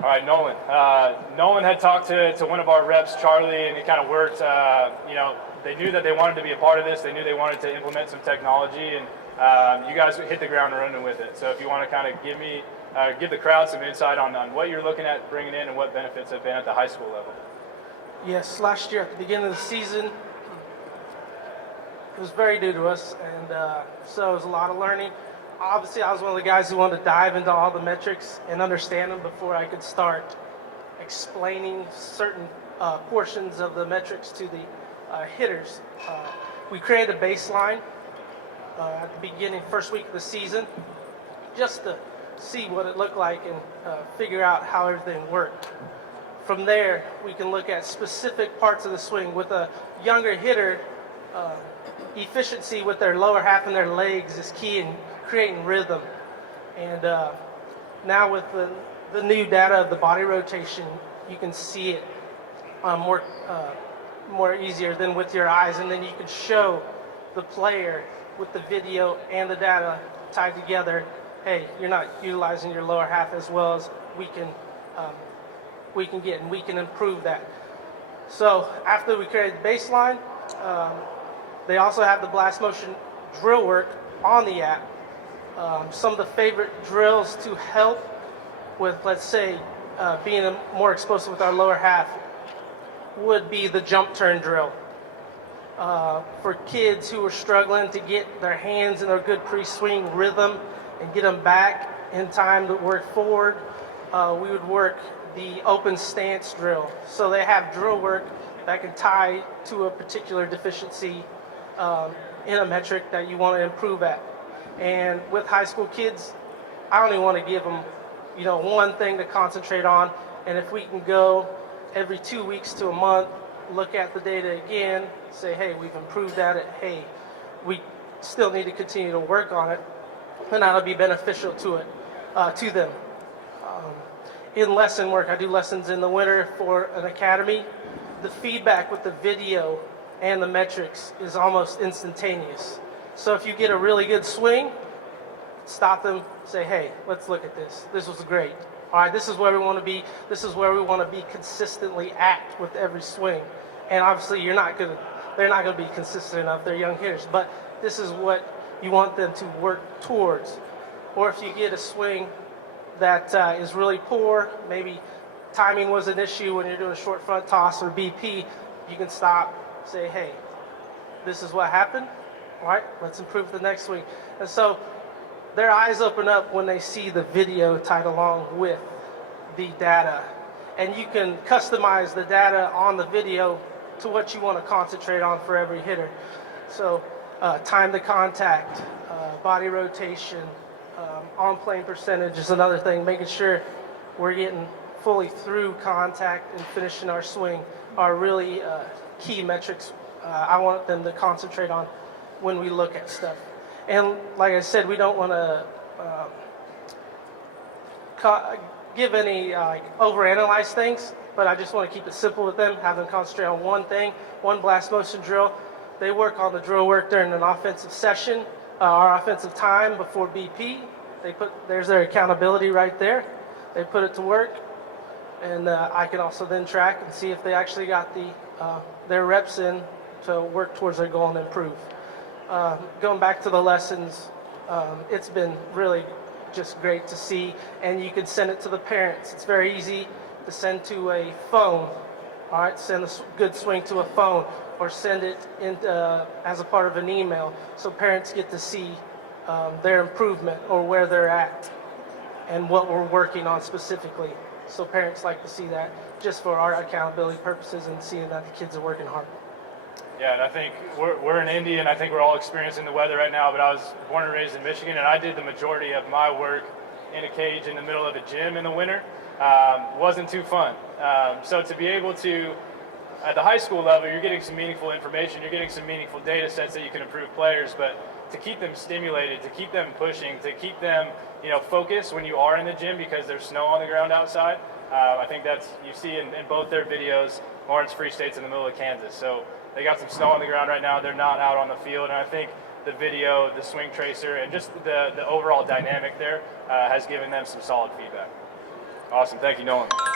All right, Nolan. Nolan had talked to one of our reps, Charlie, and it kind of worked. They knew that they wanted to be a part of this. They knew they wanted to implement some technology, and you guys hit the ground running with it. So if you want to kind of give the crowd some insight on what you're looking at bringing in and what benefits have been at the high school level. Yes, last year at the beginning of the season, it was very new to us, and so it was a lot of learning. Obviously, I was one of the guys who wanted to dive into all the metrics and understand them before I could start explaining certain portions of the metrics to the hitters. We created a baseline at the beginning, first week of the season, just to see what it looked like and figure out how everything worked. From there, we can look at specific parts of the swing. With a younger hitter, efficiency with their lower half and their legs is key in creating rhythm. And now with the new data of the body rotation, you can see it more easier than with your eyes. And then you can show the player with the video and the data tied together, hey, you're not utilizing your lower half as well as we can get, and we can improve that. So after we created the baseline, they also have the blast motion drill work on the app. Some of the favorite drills to help with, let's say, being more explosive with our lower half would be the jump turn drill. For kids who are struggling to get their hands in a good pre-swing rhythm and get them back in time to work forward, we would work the open stance drill. So they have drill work that can tie to a particular deficiency in a metric that you want to improve at. And with high school kids, I only want to give them, one thing to concentrate on. And if we can go every 2 weeks to a month, look at the data again, say, hey, we've improved at it. Hey, we still need to continue to work on it, and that'll be beneficial to them. In lesson work, I do lessons in the winter for an academy. The feedback with the video and the metrics is almost instantaneous. So if you get a really good swing, stop them, say, hey, let's look at this. This was great. All right, this is where we want to be. This is where we want to be consistently at with every swing. And obviously, they're not going to be consistent enough. They're young hitters. But this is what you want them to work towards. Or if you get a swing that is really poor, maybe timing was an issue when you're doing a short front toss or BP, you can stop, say, hey, this is what happened. All right, let's improve the next swing. And so their eyes open up when they see the video tied along with the data. And you can customize the data on the video to what you want to concentrate on for every hitter. So time to contact, body rotation, on-plane percentage is another thing, making sure we're getting fully through contact and finishing our swing are really key metrics I want them to concentrate on when we look at stuff. And like I said, we don't want to give any overanalyze things, but I just want to keep it simple with them, have them concentrate on one thing, one blast motion drill. They work on the drill work during an offensive session, our offensive time before BP. There's their accountability right there. They put it to work, and I can also then track and see if they actually got their reps in to work towards their goal and improve. Going back to the lessons, it's been really just great to see, and you can send it to the parents. It's very easy to send to a phone. All right, send a good swing to a phone, or send it in, as a part of an email, so parents get to see their improvement or where they're at and what we're working on specifically. So parents like to see that just for our accountability purposes and seeing that the kids are working hard. Yeah, and I think we're in Indy, and I think we're all experiencing the weather right now, but I was born and raised in Michigan, and I did the majority of my work in a cage in the middle of a gym in the winter. Wasn't too fun. So to be able to, at the high school level, you're getting some meaningful information, you're getting some meaningful data sets that you can improve players, but to keep them stimulated, to keep them pushing, to keep them focused when you are in the gym because there's snow on the ground outside, I think that's, you see in both their videos, Lawrence Free State's in the middle of Kansas, so they got some snow on the ground right now. They're not out on the field, and I think the video, the swing tracer, and just the overall dynamic there has given them some solid feedback. Awesome. Thank you, Nolan.